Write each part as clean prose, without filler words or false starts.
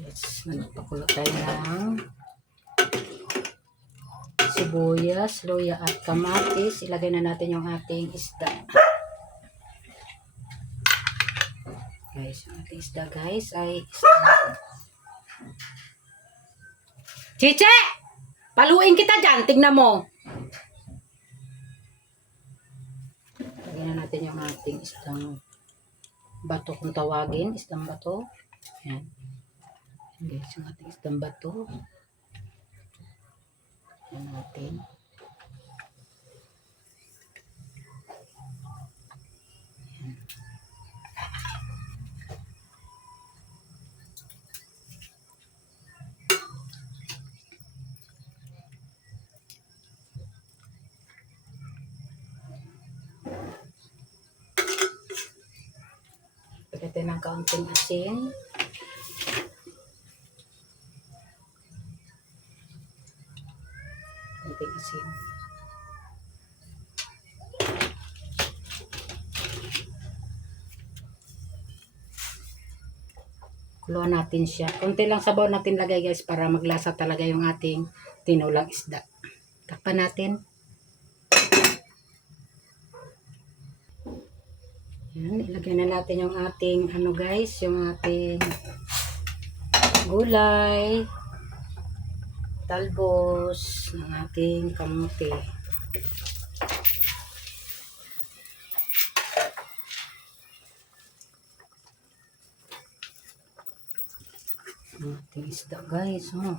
Yes, nagpakulo tayo ng sibuyas, luya at kamatis. Ilagay na natin yung ating isda. Guys, yung ating isda guys ay isda. Chiche! Paluin kita dyan, tignan mo. Lagyan na natin yung ating isdang bato kung tawagin, isdang bato. Ayan. Guys, yung ating isdang bato. Ayan natin. Ayan. Pagkatay ng kaunting asin. Kaunting asin. Kuluan natin siya. Kunti lang sabaw natin lagay guys para maglasa talaga yung ating tinulang isda. Takpan natin. Yan, ilagay na natin yung ating ano guys, yung ating gulay, talbos, ng ating kamote. Ang ating isda guys, oh.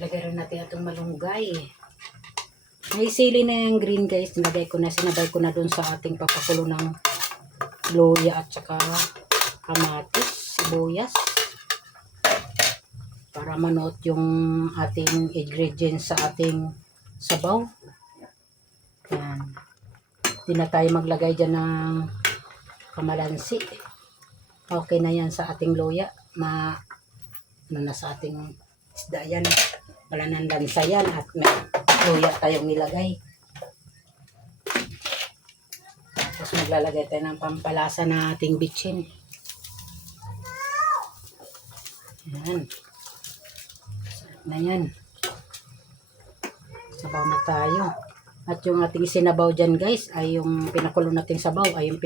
Lagay rin natin itong malunggay. May sili na yung green guys. Sinabay ko na dun sa ating papakulo ng luya at saka kamatis, sibuyas. Para manood yung ating ingredients sa ating sabaw. Yan. Hindi na tayo maglagay dyan ng kamalansi. Okay na yan sa ating luya. Ano na sa ating isda yan. Wala nang lansa yan at may luya tayong nilagay. Tapos maglalagay tayo ng pampalasa na ating bitchin. Yan. Sarap na yan. Sabaw na tayo. At yung ating sinabaw dyan guys ay yung pinakulo nating sabaw ay yung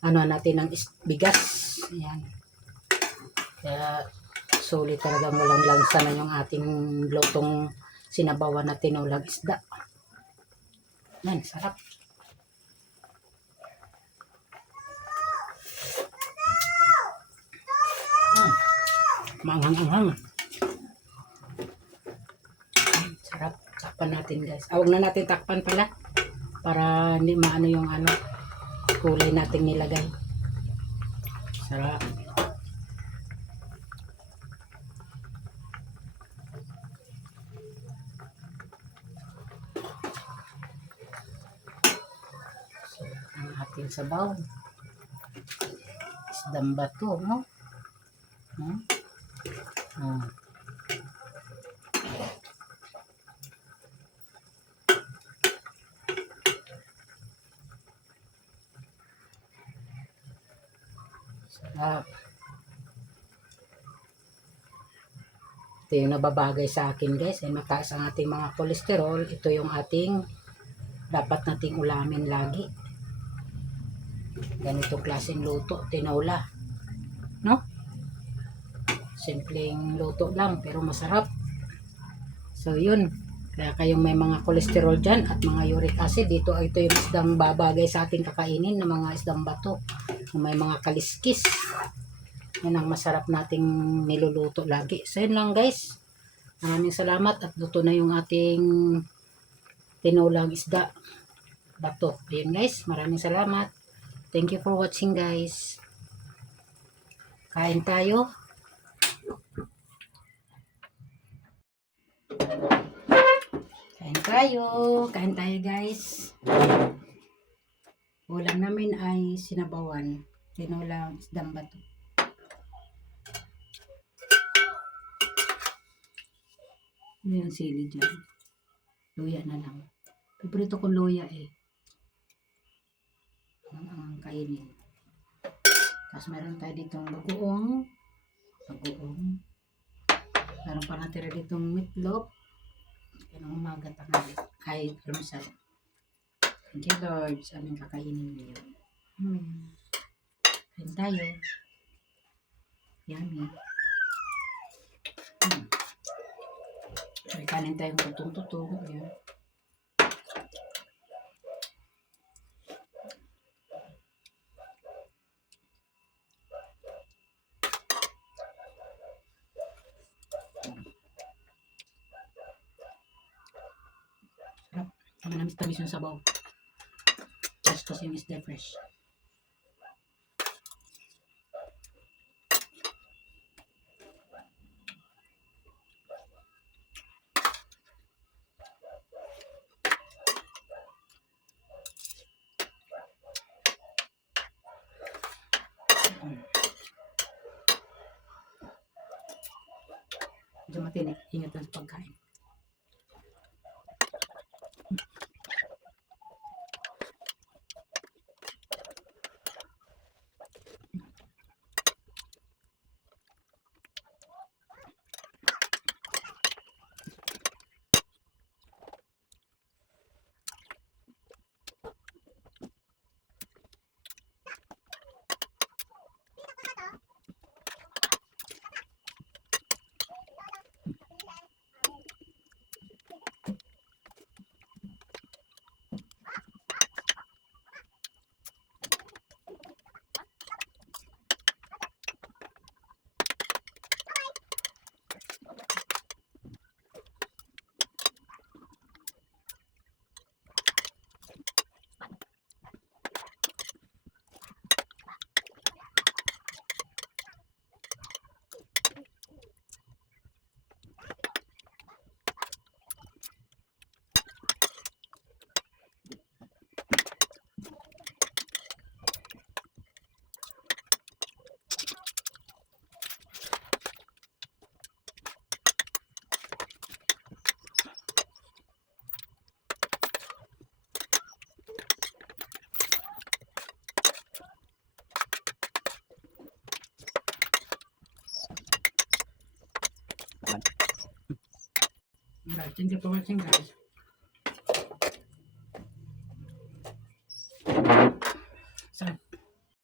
natin ng bigas. Yan. Kaya sulit talagang walang lansa na yung ating lutong sinabawan na tinulang isda. Yan, sarap. Maanghang-anghang. Sarap. Takpan natin guys. Huwag na natin takpan pala. Para hindi maano yung kulay nating nilagay. Sarap. Ang ating sabaw. Isdang bato, no? Sarap. Ito yung nababagay sa akin guys. Ay mataas ang ating mga kolesterol. Ito yung ating dapat nating ulamin lagi. Ganito klaseng luto, tinola. No? Simpleng luto lang pero masarap. So yun. Kaya kayong may mga kolesterol dyan at mga uric acid, ito yung isdang babagay sa ating kakainin na mga isdang bato. Na may mga kaliskis. Yan ang masarap nating niluluto lagi. So yun lang guys. Maraming salamat at luto na yung ating tinulang isda bato. Ayun guys, maraming salamat. Thank you for watching guys. Kain tayo. Kain tayo guys. Ulam namin ay sinabawan. Tinulang isdang bato. Ano yung sili dyan? Luya na lang. Paborito ko luya eh. kakainin. Tapos meron tayo ditong bagoong. Meron pa natira ditong meatloaf. Yan ang umaga tanghali. Ay, almusal. Thank you Lord sa aming kakainin ngayon. Amen. Kain tayo. Yummy. So, kanin tayong tutong-tutong. Yan. Sarap. Manamis-tamis yung sabaw. Just kasi yung isda fresh. Medyo matinik. Ingat lang sa pagkain. Thank you for watching guys.